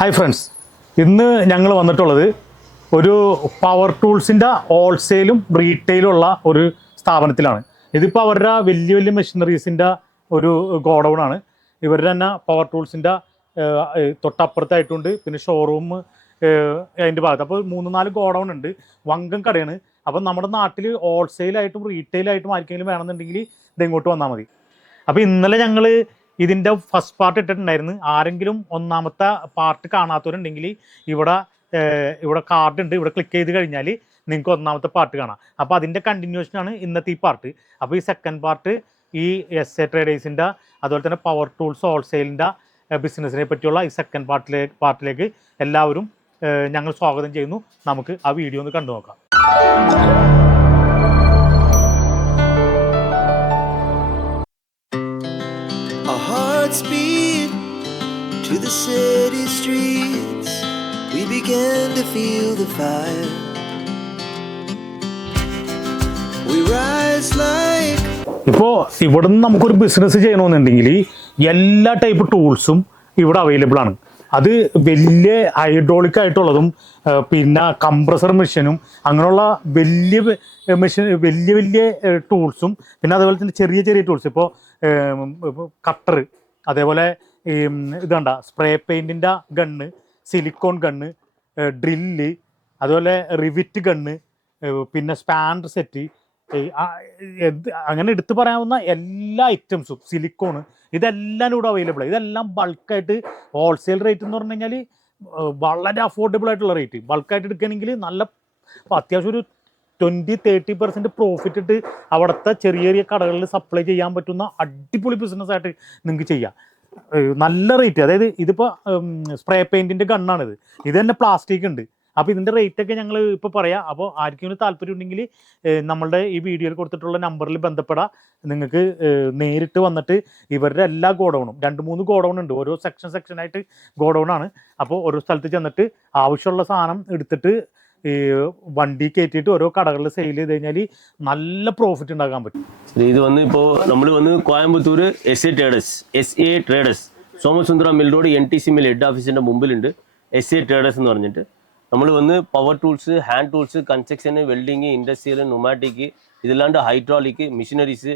Hi friends ഇന്ന് ഞങ്ങൾ വന്നിട്ടുള്ളത് ഒരു പവർ ടൂൾസിന്റെ ഹോൾസെയിലും റീറ്റെയിലും ഉള്ള ഒരു സ്ഥാപനത്തിലാണ്. ഇതിപ്പോൾ അവരുടെ വലിയ വലിയ മെഷീനറീസിന്റെ ഒരു ഗോഡൗൺ ആണ്. ഇവരുടെ തന്നെ പവർ ടൂൾസിന്റെ തൊട്ടപ്പുറത്തായിട്ടുണ്ട്. പിന്നെ ഷോറൂം അതിന്റെ ഭാഗത്ത്. അപ്പോൾ മൂന്ന് നാല് ഗോഡൗൺ ഉണ്ട്. വങ്കം കടയാണ്. അപ്പം നമ്മുടെ നാട്ടിൽ ഹോൾസെയിലായിട്ടും റീറ്റെയിലായിട്ടും ആർക്കെങ്കിലും വേണമെന്നുണ്ടെങ്കിൽ ഇത് ഇങ്ങോട്ട് വന്നാൽ മതി. അപ്പോൾ ഇന്നലെ ഞങ്ങൾ ഇതിന്റെ ഫസ്റ്റ് പാർട്ട് ഇട്ടിട്ടുണ്ടായിരുന്നു. ആരെങ്കിലും ഒന്നാമത്തെ പാർട്ട് കാണാത്തവരുണ്ടെങ്കിൽ ഇവിടെ ഇവിടെ കാർഡ് ഉണ്ട്. ഇവിടെ ക്ലിക്ക് ചെയ്ത് കഴിഞ്ഞാൽ നിങ്ങൾക്ക് ഒന്നാമത്തെ പാർട്ട് കാണാം. അപ്പോൾ അതിന്റെ കണ്ടിന്യൂഷനാണ് ഇന്നത്തെ ഈ പാർട്ട് അപ്പോൾ ഈ സെക്കൻഡ് പാർട്ട് ഈ എസ് എ ട്രേഡേഴ്സിന്റെ അതുപോലെ തന്നെ പവർ ടൂൾസ് ഹോൾസെയിലിന്റെ ബിസിനസ്സിനെ പറ്റിയുള്ള ഈ സെക്കൻഡ് പാർട്ടിലേക്ക് പാർട്ടിലേക്ക് എല്ലാവരും ഞങ്ങൾ സ്വാഗതം ചെയ്യുന്നു. നമുക്ക് ആ വീഡിയോ ഒന്ന് കണ്ടു നോക്കാം city streets. We began to feel the fire. We rise like ഇപ്പോൾ ഇവിടുന്ന് നമുക്കൊരു ബിസിനസ് ചെയ്യണമെന്നുണ്ടെങ്കിൽ എല്ലാ ടൈപ്പ് ടൂൾസും ഇവിടെ അവൈലബിൾ ആണ് അത് വലിയ ഹൈഡ്രോളിക് ആയിട്ടുള്ളതും പിന്നെ കംപ്രസർ മെഷീനും അങ്ങനെയുള്ള വലിയ മെഷീൻ വലിയ വലിയ ടൂൾസും പിന്നെ അതുപോലെ തന്നെ ചെറിയ ചെറിയ ടൂൾസ് ഇപ്പോൾ കട്ടർ അതേപോലെ ഈ ഉം, ഇത് കണ്ട സ്പ്രേ പെയിന്റിന്റെ ഗണ്ണ് സിലിക്കോൺ ഗണ്ണ് ഡ്രില്ല് അതുപോലെ റിവിറ്റ് ഗണ്ണ് പിന്നെ സ്പാൻഡർ സെറ്റ് അങ്ങനെ എടുത്തു പറയാവുന്ന എല്ലാ ഐറ്റംസും സിലിക്കോണ് ഇതെല്ലാം ഇവിടെ അവൈലബിൾ ഇതെല്ലാം ബൾക്കായിട്ട് ഹോൾസെയിൽ റേറ്റ് എന്ന് പറഞ്ഞു കഴിഞ്ഞാൽ വളരെ അഫോർഡബിൾ ആയിട്ടുള്ള റേറ്റ് ബൾക്കായിട്ട് എടുക്കുകയാണെങ്കിൽ നല്ല അത്യാവശ്യം ഒരു ട്വന്റി തേർട്ടി പെർസെന്റ് പ്രോഫിറ്റ് ഇട്ട് അവിടുത്തെ ചെറിയ ചെറിയ കടകളിൽ സപ്ലൈ ചെയ്യാൻ പറ്റുന്ന അടിപൊളി ബിസിനസ്സായിട്ട് നിങ്ങൾക്ക് ചെയ്യാം. നല്ല റേറ്റ് അതായത് ഇതിപ്പോ സ്പ്രേ പെയിന്റിന്റെ ഗണ്ണാണിത് ഇത് തന്നെ പ്ലാസ്റ്റിക് ഉണ്ട്. അപ്പോൾ ഇതിന്റെ റേറ്റ് ഒക്കെ ഞങ്ങൾ ഇപ്പോൾ പറയാം. അപ്പോൾ ആർക്കെങ്കിലും താല്പര്യം ഉണ്ടെങ്കിൽ നമ്മളുടെ ഈ വീഡിയോയിൽ കൊടുത്തിട്ടുള്ള നമ്പറിൽ ബന്ധപ്പെടാ. നിങ്ങൾക്ക് നേരിട്ട് വന്നിട്ട് ഇവരുടെ എല്ലാ ഗോഡൗണും രണ്ട് മൂന്ന് ഗോഡൗൺ ഉണ്ട്. ഓരോ സെക്ഷൻ സെക്ഷനായിട്ട് ഗോഡൗൺ ആണ്. അപ്പോൾ ഓരോ സ്ഥലത്ത് ചെന്നിട്ട് ആവശ്യമുള്ള സാധനം എടുത്തിട്ട് ഈ വണ്ടി കയറ്റിയിട്ട് ഓരോ കടകളിൽ സെയിൽ ചെയ്ത് കഴിഞ്ഞാൽ നല്ല പ്രോഫിറ്റ് ഉണ്ടാക്കാൻ പറ്റും. ഇത് വന്ന് ഇപ്പോൾ നമ്മൾ വന്ന് Coimbatore S A traders S A traders Somasundara mill road N T C mill head ഓഫീസിന്റെ മുമ്പിലുണ്ട്. എസ് എ ട്രേഡേഴ്സ് എന്ന് പറഞ്ഞിട്ട്. നമ്മൾ വന്ന് power tools hand tools construction welding industrial pneumatic ഇതില്ലാണ്ട് hydraulic machineries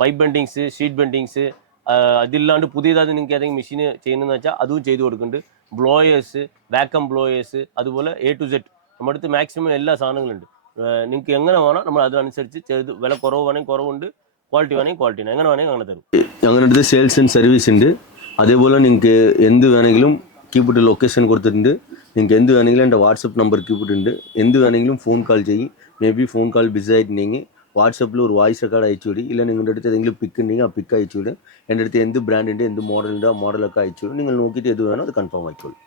pipe bendings sheet bendings അതില്ലാണ്ട് പുതിയതായിട്ട് നിങ്ങൾക്ക് ഏതെങ്കിലും machine ചെയ്യുന്നതെന്ന് വെച്ചാൽ അതും ചെയ്തു കൊടുക്കുന്നുണ്ട്. ബ്ലോയേഴ്സ് വാക്കം ബ്ലോയേഴ്സ് അതുപോലെ എ ടു സെറ്റ് നമ്മുടെ അടുത്ത് മാക്സിമം എല്ലാ സാധനങ്ങളുണ്ട് നിങ്ങൾക്ക് എങ്ങനെ വേണം നമ്മൾ അതിനനുസരിച്ച് ചെയ്ത് വില കുറവ് വേണമെങ്കിൽ കുറവുണ്ട് ക്വാളിറ്റി വേണമെങ്കിൽ ക്വാളിറ്റി ഉണ്ട് എങ്ങനെ വേണമെങ്കിൽ അങ്ങനെ തരും ഞങ്ങളുടെ അടുത്ത് സെയിൽസ് ആൻഡ് സർവീസ് ഉണ്ട് അതേപോലെ നിങ്ങൾക്ക് എന്ത് വേണമെങ്കിലും കീപ്പിട്ട് ലൊക്കേഷൻ കൊടുത്തിട്ടുണ്ട് നിങ്ങൾക്ക് എന്ത് വേണമെങ്കിലും എന്റെ വാട്സപ്പ് നമ്പർ കീപ്പിട്ടുണ്ട് എന്ത് വേണമെങ്കിലും ഫോൺ കാൾ ചെയ്യും maybe phone call busy ആയിട്ടുണ്ടെങ്കിൽ വാട്സപ്പിൽ ഒരു വോയിസ് റെക്കോർഡ് അയച്ചു വിടും ഇല്ല നിങ്ങളുടെ അടുത്ത് ഏതെങ്കിലും പിക്ക് ഉണ്ടെങ്കിൽ ആ പിക്ക് അയച്ചു വിടും എന്റെ അടുത്ത് എന്ത് ബ്രാൻഡ് ഉണ്ട് എന്ത് മോഡൽ ഉണ്ട് ആ മോഡലൊക്കെ അയച്ചു വിടും നിങ്ങൾ നോക്കിയിട്ട് ഏത് വേണോ അത് കൺഫേം ആയിക്കോളും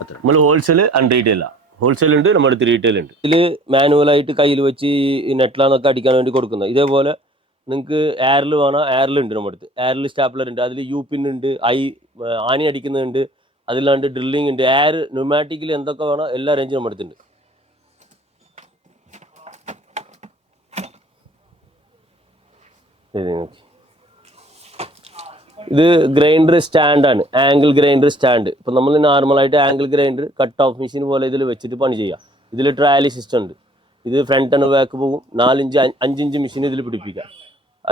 അത്ര നമ്മൾ ഹോൾസെയിൽ ആൻഡ് റീറ്റെയിൽ ഹോൾസെയിൽ ഉണ്ട് നമ്മുടെ അടുത്ത് റീറ്റെയിൽ ഉണ്ട്. ഇതിൽ മാനുവലായിട്ട് കയ്യിൽ വെച്ച് ഈ നെറ്റിലാന്നൊക്കെ അടിക്കാൻ വേണ്ടി കൊടുക്കുന്നത്. ഇതേപോലെ നിങ്ങൾക്ക് എയറിൽ വേണം? എയറിൽ ഉണ്ട് നമ്മുടെ അടുത്ത്. എയറിൽ സ്റ്റാപ്ലർ ഉണ്ട്. അതിൽ യു പിൻ ഉണ്ട് ഐ ആനി അടിക്കുന്നുണ്ട്. അതിലാണ്ട് ഡ്രില്ലിംഗ് ഉണ്ട്. എയർ ന്യൂമാറ്റിക്കിൽ എന്തൊക്കെ വേണോ എല്ലാ റേഞ്ചും നമ്മുടെ അടുത്തുണ്ട്. ഇത് നോക്കി. ഇത് ഗ്രൈൻഡർ സ്റ്റാൻഡാണ് ആംഗിൾ ഗ്രൈൻഡർ സ്റ്റാൻഡ്. ഇപ്പം നമ്മൾ നോർമലായിട്ട് angle grinder cut off machine പോലെ ഇതിൽ വെച്ചിട്ട് പണി ചെയ്യാം. ഇതിൽ ട്രാലി സിസ്റ്റം ഉണ്ട്. ഇത് ഫ്രണ്ട് ആണ് ബാക്ക് പോകും നാലിഞ്ച് അഞ്ച് അഞ്ചിഞ്ച് മെഷീൻ ഇതിൽ പിടിപ്പിക്കാം.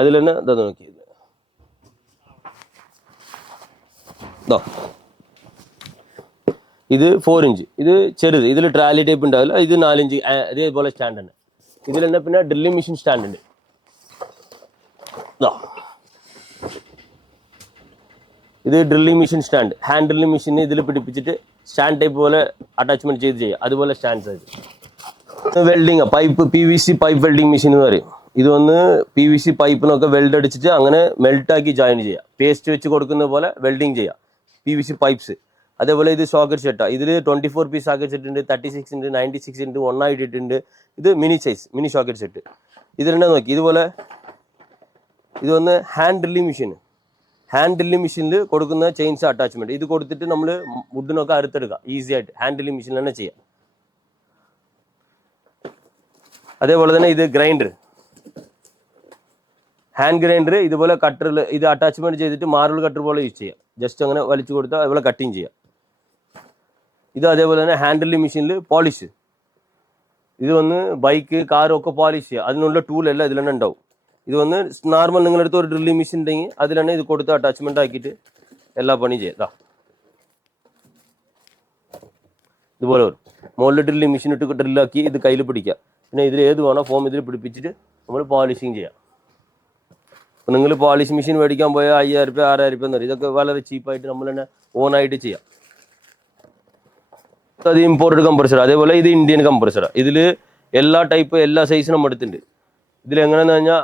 അതിൽ തന്നെ ഇതാ നോക്കി ഇതോ. ഫോർ ഇഞ്ച് ഇത് ചെറുത്. ഇതിൽ ട്രാലി ടൈപ്പ് ഉണ്ടാവില്ല. ഇത് നാലിഞ്ച് അതേപോലെ സ്റ്റാൻഡ് തന്നെ. ഇതിൽ തന്നെ പിന്നെ ഡ്രില്ലിംഗ് മെഷീൻ സ്റ്റാൻഡ് ഉണ്ട്. ഇത് drilling machine stand. Hand drilling machine ഇതിൽ പിടിപ്പിച്ചിട്ട് സ്റ്റാൻഡ് ടൈപ്പ് പോലെ അറ്റാച്ച്മെന്റ് ചെയ്ത് ചെയ്യുക. അതുപോലെ stand size welding pipe P V C pipe welding machine എന്ന് പറയും. ഇത് വന്ന് പി വി സി പൈപ്പിനൊക്കെ വെൽഡ് അടിച്ചിട്ട് അങ്ങനെ മെൽട്ടാക്കി ജോയിൻ ചെയ്യുക. പേസ്റ്റ് വെച്ച് കൊടുക്കുന്ന പോലെ വെൽഡിങ് ചെയ്യുക. പി വി സി പൈപ്പ്സ് അതേപോലെ ഇത് സോക്കറ്റ് സെറ്റാണ് ഇതിൽ twenty four piece socket set ഉണ്ട് തേർട്ടി സിക്സ് ഉണ്ട് നയന്റി സിക്സ് ഉണ്ട് വൺ ആയിട്ടിട്ടുണ്ട് ഇത് mini size mini socket set ഇതിലുണ്ടെ നോക്കി. ഇതുപോലെ ഇത് വന്ന് hand drilling machine hand drilling മെഷീനിൽ കൊടുക്കുന്ന ചെയിൻസ് അറ്റാച്ച്മെന്റ് ഇത് കൊടുത്തിട്ട് നമ്മൾ വുഡിനൊക്കെ അറുത്തെടുക്കാം. ഈസി ആയിട്ട്. ഹാൻഡ് ഡ്രില്ലിംഗ് മെഷീനിൽ തന്നെ ചെയ്യാം. അതേപോലെ തന്നെ ഇത് ഗ്രൈൻഡർ ഹാൻഡ് ഗ്രൈൻഡർ ഇതുപോലെ കട്ടറിൽ ഇത് അറ്റാച്ച്മെന്റ് ചെയ്തിട്ട് മാർബിൾ കട്ടർ പോലെ യൂസ് ചെയ്യാം. ജസ്റ്റ് അങ്ങനെ വലിച്ചു കൊടുത്താൽ അതുപോലെ കട്ടിങ് ചെയ്യാം. ഇത് അതേപോലെ തന്നെ ഹാൻഡിൽ മെഷീനിൽ പോളിഷ് ഇത് വന്ന് ബൈക്ക് കാറൊക്കെ പോളിഷ് ചെയ്യുക അതിനുള്ള ടൂൾ എല്ലാം ഇതിൽ തന്നെ ഉണ്ടാവും. ഇത് വന്ന് നോർമൽ നിങ്ങളുടെ അടുത്ത് ഒരു ഡ്രില്ലിംഗ് മെഷീൻ ഉണ്ടെങ്കിൽ അതിൽ തന്നെ ഇത് കൊടുത്ത് അറ്റാച്ച്മെന്റ് ആക്കിയിട്ട് എല്ലാ പണിയും ചെയ്യാം. ദാ. ഇതുപോലെ വരും. മുകളിൽ ഡ്രില്ലിംഗ് മെഷീൻ ഇട്ട് ഡ്രില്ലാക്കി ഇത് കയ്യിൽ പിടിക്കുക പിന്നെ ഇതിൽ ഏത് വേണോ ഫോം ഇതിൽ പിടിപ്പിച്ചിട്ട് നമ്മൾ പോളിഷിങ് ചെയ്യാം. അപ്പോൾ നിങ്ങൾ പോളിഷ് മെഷീൻ മേടിക്കാൻ പോയാൽ അയ്യായിരം രൂപ ആറായിരം രൂപ എന്ന് ഇതൊക്കെ വളരെ ചീപ്പായിട്ട് നമ്മൾ തന്നെ ഓണായിട്ട് ചെയ്യാം. അത് ഇമ്പോർട്ടഡ് കംപ്രസറാണ് അതേപോലെ ഇത് ഇന്ത്യൻ കംപ്രസറാണ് ഇതിൽ എല്ലാ ടൈപ്പ് എല്ലാ സൈസും നമ്മൾ എടുത്തിട്ടുണ്ട് ഇതിൽ എങ്ങനെയാന്ന് പറഞ്ഞാൽ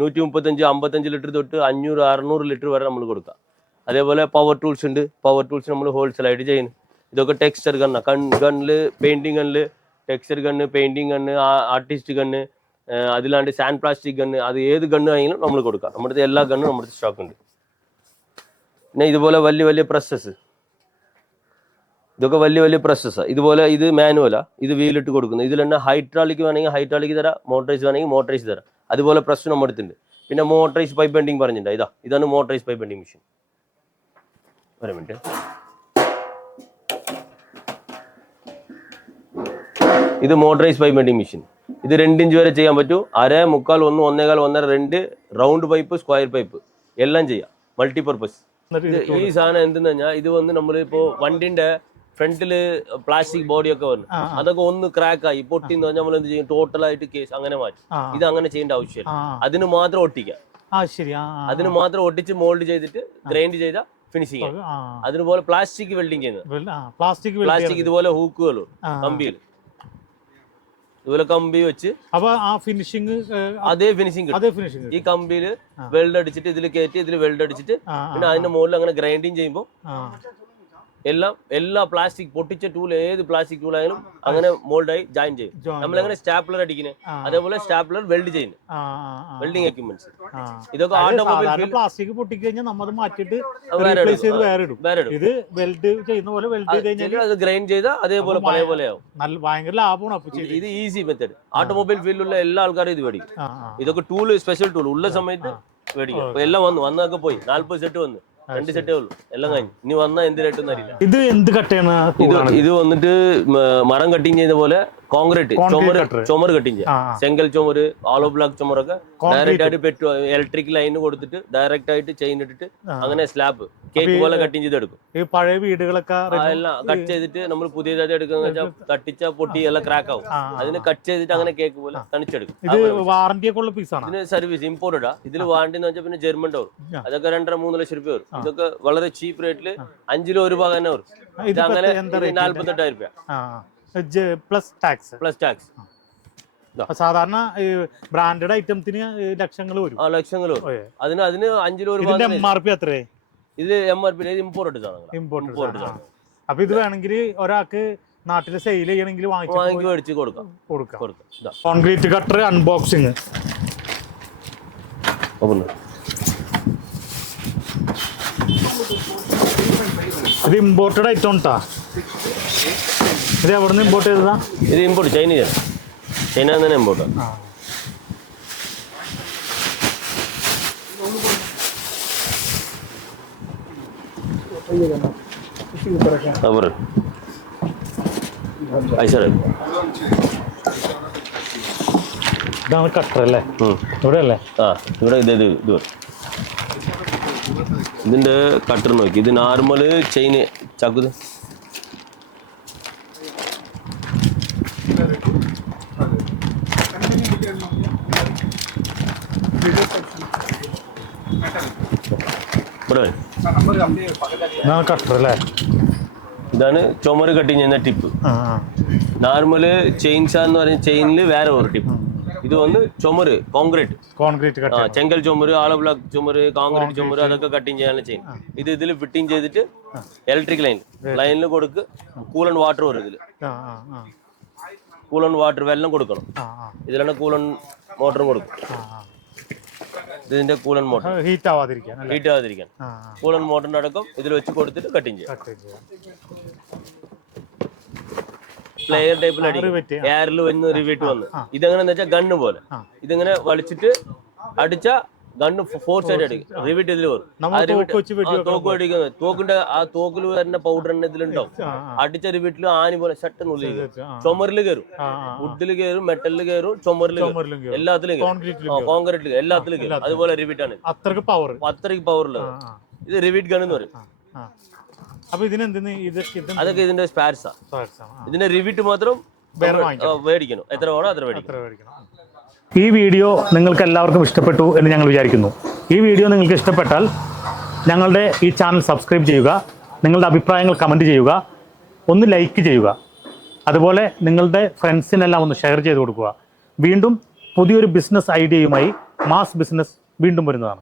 നൂറ്റി മുപ്പത്തഞ്ച് അമ്പത്തഞ്ച് ലിറ്റർ തൊട്ട് അഞ്ഞൂറ് അറുന്നൂറ് ലിറ്റർ വരെ നമ്മൾ കൊടുക്കാം. അതേപോലെ പവർ ടൂൾസ് ഉണ്ട്. പവർ ടൂൾസ് നമ്മൾ ഹോൾസെയിലായിട്ട് ചെയ്യുന്നു. ഇതൊക്കെ ടെക്സ്ചർ ഗണ്ണ കൺ ഗണ്ണിൽ painting ഗണ്ണിൽ texture gun painting gun artist gun അതിലാണ്ട് sand plastic gun അത് ഏത് ഗണ്ണ് ആണെങ്കിലും നമ്മൾ കൊടുക്കാം. നമ്മുടെ എല്ലാ ഗണ്ണും നമ്മുടെ സ്റ്റോക്ക് ഉണ്ട്. പിന്നെ ഇതുപോലെ വലിയ വലിയ പ്രസ്സസ് ഇതൊക്കെ വലിയ വലിയ പ്രസ്സസ്സാണ് ഇതുപോലെ ഇത് മാനുവലാ ഇത് വീലിട്ട് കൊടുക്കുന്നത് ഇതിൽ തന്നെ ഹൈഡ്രോളിക് വേണമെങ്കിൽ ഹൈഡ്രോളിക് തരാം മോട്ടറൈസ് വേണമെങ്കിൽ മോട്ടറൈസ് തരാം. അതുപോലെ പ്രസ് നമ്മൾ എടുത്തിട്ടുണ്ട് പിന്നെ മോട്ടറൈസ് പൈപ്പ് ബെൻഡിങ് പറഞ്ഞിട്ടുണ്ട്. ഇതാ ഇതാണ് മോട്ടറൈസ് പൈപ്പ് ബെൻഡിങ് മെഷീൻ ഒരു മിനിറ്റ് ഇത് മോട്ടറൈസ് പൈപ്പ് ബെൻഡിങ് മെഷീൻ ഇത് രണ്ടിഞ്ച് വരെ ചെയ്യാൻ പറ്റൂ. അര മുക്കാൽ ഒന്ന് ഒന്നേകാൽ ഒന്നര രണ്ട് റൗണ്ട് പൈപ്പ് സ്ക്വയർ പൈപ്പ് എല്ലാം ചെയ്യാം. മൾട്ടിപർപ്പസ് ഈ സാധനം എന്തെന്ന് പറഞ്ഞാൽ ഇത് വന്ന് നമ്മളിപ്പോൾ വണ്ടിന്റെ ഫ്രണ്ടിൽ പ്ലാസ്റ്റിക് ബോഡി ഒക്കെ വന്നു അതൊക്കെ ഒന്ന് ക്രാക്ക് ആയി. പൊട്ടി എന്ന് പറഞ്ഞാൽ നമ്മൾ എന്ത് ചെയ്യും? ടോട്ടൽ ആയിട്ട് കേസ് അങ്ങനെ മാറ്റി. ഇത് അങ്ങനെ ചെയ്യേണ്ട ആവശ്യമില്ല. അതിന് മാത്രം ഒട്ടിക്കാം. അതിന് മാത്രം ഒട്ടിച്ച് മോൾഡ് ചെയ്തിട്ട് ഗ്രൈൻഡ് ചെയ്ത ഫിനിഷിങ് അതുപോലെ അതിനുപോലെ പ്ലാസ്റ്റിക് വെൽഡിങ് ചെയ്യുന്നത്. പ്ലാസ്റ്റിക് പ്ലാസ്റ്റിക് ഇതുപോലെ ഹൂക്കുകളും ആ. കമ്പിയിൽ. ഇതുപോലെ കമ്പി വെച്ച് അപ്പൊ ആ ഫിനിഷിങ് അതേ ഫിനിഷിങ് ഈ കമ്പിയിൽ വെൽഡ് അടിച്ചിട്ട് ഇതിൽ കയറ്റി ഇതിൽ വെൽഡ് അടിച്ചിട്ട് പിന്നെ അതിന്റെ മുകളിൽ അങ്ങനെ ഗ്രൈൻഡിങ് ചെയ്യുമ്പോൾ എല്ലാം എല്ലാ പ്ലാസ്റ്റിക് പൊട്ടിച്ച ടൂൾ ഏത് പ്ലാസ്റ്റിക് ടൂൾ ആയാലും അങ്ങനെ മോൾഡായി ജോയിൻ ചെയ്യും. നമ്മൾ എങ്ങനെ സ്റ്റാപ്ലർ അടിക്കുന്നത് അതേപോലെ സ്റ്റാപ്ലർ വെൽഡ് ചെയ്യുന്നത് വെൽഡിങ് എക്യുപ്മെന്റ്സ് ഇതൊക്കെ ഓട്ടോമൊബൈൽ പ്ലാസ്റ്റിക് പൊട്ടിക്കഴിഞ്ഞാൽ നമ്മൾ മാറ്റിയിട്ട് വേറെ റീപ്ലേസ് ചെയ്ത് വേറെ ഇടും. ഇത് വെൽഡ് ചെയ്യുന്ന പോലെ വെൽഡ് ചെയ്ത് അത് ഗ്രൈൻഡ് അതേപോലെ പഴയ പോലെ ആവും. നല്ല ഭയങ്കര ലാഭമാണ് ഇത് ഈസി മെത്തേഡ് ഓട്ടോമൊബൈൽ ഫീൽഡിലുള്ള എല്ലാ ആൾക്കാരും ഇത് മേടിക്കും. ഇതൊക്കെ ടൂൾ സ്പെഷ്യൽ ടൂൾ ഉള്ള സമയത്ത് മേടിക്കും. എല്ലാം വന്നു. വന്നൊക്കെ പോയി. നാല്പത് സെറ്റ് വന്നു. രണ്ട് സെറ്റേ ഉള്ളൂ. എല്ലാം കഴിഞ്ഞു. ഇനി വന്നാൽ എന്ത് റേറ്റ് അറിയില്ല. ഇത് എന്ത് കട്ടയാണ് ഇത് ഇത് വന്നിട്ട് മരം കട്ടിങ് ചെയ്ത പോലെ കോൺക്രീറ്റ് ചുമര് ചുമര് കട്ടിങ് ചെയ്യാം. ആ സെങ്കൽ ചുമര് ആളോ ബ്ലാക്ക് ചുമരൊക്കെ ഡയറക്റ്റ് ആയിട്ട് പെട്ടു ഇലക്ട്രിക് ലൈൻ കൊടുത്തിട്ട് ഡയറക്റ്റ് ആയിട്ട് ചെയിൻ ഇട്ടിട്ട് അങ്ങനെ സ്ലാബ് കേക്ക് പോലെ കട്ടിങ് ചെയ്തെടുക്കും. ഈ പഴയ വീടുകളൊക്കെ ആ, എല്ലാം കട്ട് ചെയ്തിട്ട് നമ്മൾ പുതിയതായിട്ട് എടുക്കുന്ന വെച്ചാൽ തട്ടിച്ച പൊട്ടി എല്ലാം ക്രാക്ക് ആവും. ആ, അതിന് കട്ട് ചെയ്തിട്ട് അങ്ങനെ കേക്ക് പോലെ തണിച്ചെടുക്കും. ഇത് വാറന്റി ഒക്കെ ഉള്ള പീസാണ് ഇതിന് സർവീസ് ഇമ്പോർട്ടഡാ ഇതിൽ വാണ്ടി എന്ന് വെച്ചാൽ പിന്നെ ജർമ്മൻ ഡോർ അതൊക്കെ രണ്ടര മൂന്ന് ലക്ഷം രൂപ വരും. ഇതൊക്കെ വളരെ ചീപ്പ് റേറ്റിൽ അഞ്ചിലോ ഒരു ഭാഗം തന്നെ വരും. ഇത് അങ്ങനെ നാല്പത്തെട്ടായിരം രൂപ പ്ലസ് ടാക്സ് പ്ലസ് ടാക്സ് സാധാരണ ബ്രാൻഡഡ് ഐറ്റംസിന് ലക്ഷങ്ങൾ വരും. ലക്ഷങ്ങൾ വരും. അതിന് അതിന് അഞ്ചു രൂപ എം ആർ പി അത്രേ ഇത് M R P import Imported അപ്പൊ ഇത് വേണമെങ്കിൽ ഒരാൾക്ക് നാട്ടിൽ സെയിൽ ചെയ്യണമെങ്കിൽ വാങ്ങി വാങ്ങിച്ച് മേടിച്ച് കൊടുക്കാം. കൊടുക്കാം. കൊടുക്കാം. Concrete cutter unboxing. ഇത് ഇമ്പോർട്ടഡ് ഐറ്റം ഉണ്ടാ ഇത് എവിടെ നിന്ന് ഇമ്പോർട്ട് ചെയ്തതാ? ഇത് ഇമ്പോർട്ട് ചൈനീസ് ചൈന തന്നെ ഇമ്പോർട്ട് ആ. അവർ ഐശ്വര്യ ഇതാണ് കട്ടർ അല്ലേ? ഇവിടെ അല്ലേ ആ ഇവിടെ ഇത് ഇത് ഇത് വരും. ഇതിന്റെ കട്ടർ നോക്കി. ഇത് നോർമൽ ചെയിന് ചാക്കുത് വരും. ഇതാണ് ചുമര് കട്ടിങ് ചെയ്യുന്ന ടിപ്പ്. നോർമൽ ചെയിൻസ് എന്ന് പറയുന്ന ചെയിനിൽ വേറെ ഒരു ടിപ്പ് ഇത് വന്ന് ചുമര് കോൺക്രീറ്റ് കോൺക്രീറ്റ് ആ ചെങ്കൽ ചുമര് ആള ബ്ലോക്ക് ചുമര് കോൺക്രീറ്റ് ചുമര് അതൊക്കെ കട്ടിങ് ചെയ്യാനുള്ള ചെയിൻ ഇത് ഇതിൽ ഫിറ്റിംഗ് ചെയ്തിട്ട് ഇലക്ട്രിക് ലൈൻ ലൈനിൽ കൊടുക്ക് കൂളൺ വാട്ടർ വരും ഇതിൽ കൂളൺ വാട്ടർ വെള്ളം കൊടുക്കണം. ഇതിലാണ് കൂളൺ മോട്ടറും കൊടുക്കും. ഇതിന്റെ കൂളൺ മോട്ടർ ഹീറ്റ് ആവാതിരിക്കാൻ ഹീറ്റ് ആവാതിരിക്കാൻ. കൂളൻ മോട്ടറിന്റെ അടക്കം ഇതിൽ വെച്ച് കൊടുത്തിട്ട് കട്ടിങ് ചെയ്യാം. പ്ലെയർ ടൈപ്പിൽ അടിക്കും. എയറിൽ വന്ന് റിവീറ്റ് വന്ന്. ഇതെങ്ങനെ വെച്ചാൽ ഗണ്ണ് പോലെ. ഇതിങ്ങനെ വലിച്ചിട്ട് അടിച്ച ഗണ്ണ് ഫോർ സൈഡ് അടിക്കും. റിവിറ്റ് ഇതിൽ വരും. തോക്ക് അടിക്കുന്നത് തോക്കിന്റെ ആ തോക്കിൽ വരുന്ന പൗഡർ തന്നെ ഇതിലുണ്ടാവും. അടിച്ച റിവിറ്റിൽ ആനി പോലെ ഷട്ടെന്ന് ഉള്ളിൽ ചുമറിൽ ചുമരിൽ കയറും. വുഡിൽ കയറും മെറ്റലിൽ കയറും ചുമരിൽ കയറും. എല്ലാത്തിലും കോൺക്രീറ്റിൽ എല്ലാത്തിലും കയറും. അതുപോലെ റിവിറ്റ് ആണ്. അത്രയ്ക്ക് പവർ അത്രയ്ക്ക് പവർ ഉള്ളത്. ഇത് റിവിറ്റ് ഗൺ എന്ന് പറയും. അപ്പൊ ഇതിനെന്തിന് അതൊക്കെ ഇതിന്റെ സ്പാർസാ. ഇതിന്റെ റിവിറ്റ് മാത്രം മേടിക്കണം. എത്ര വേണോ അത്ര മേടിക്കണം. ഈ വീഡിയോ നിങ്ങൾക്ക് എല്ലാവർക്കും ഇഷ്ടപ്പെട്ടു എന്ന് ഞങ്ങൾ വിചാരിക്കുന്നു. ഈ വീഡിയോ നിങ്ങൾക്ക് ഇഷ്ടപ്പെട്ടാൽ ഞങ്ങളുടെ ഈ ചാനൽ സബ്സ്ക്രൈബ് ചെയ്യുക നിങ്ങളുടെ അഭിപ്രായങ്ങൾ കമന്റ് ചെയ്യുക ഒന്ന് ലൈക്ക് ചെയ്യുക. അതുപോലെ നിങ്ങളുടെ ഫ്രണ്ട്സിനെല്ലാം ഒന്ന് ഷെയർ ചെയ്ത് കൊടുക്കുക. വീണ്ടും പുതിയൊരു ബിസിനസ് ഐഡിയയുമായി മാസ് ബിസിനസ് വീണ്ടും വരുന്നതാണ്.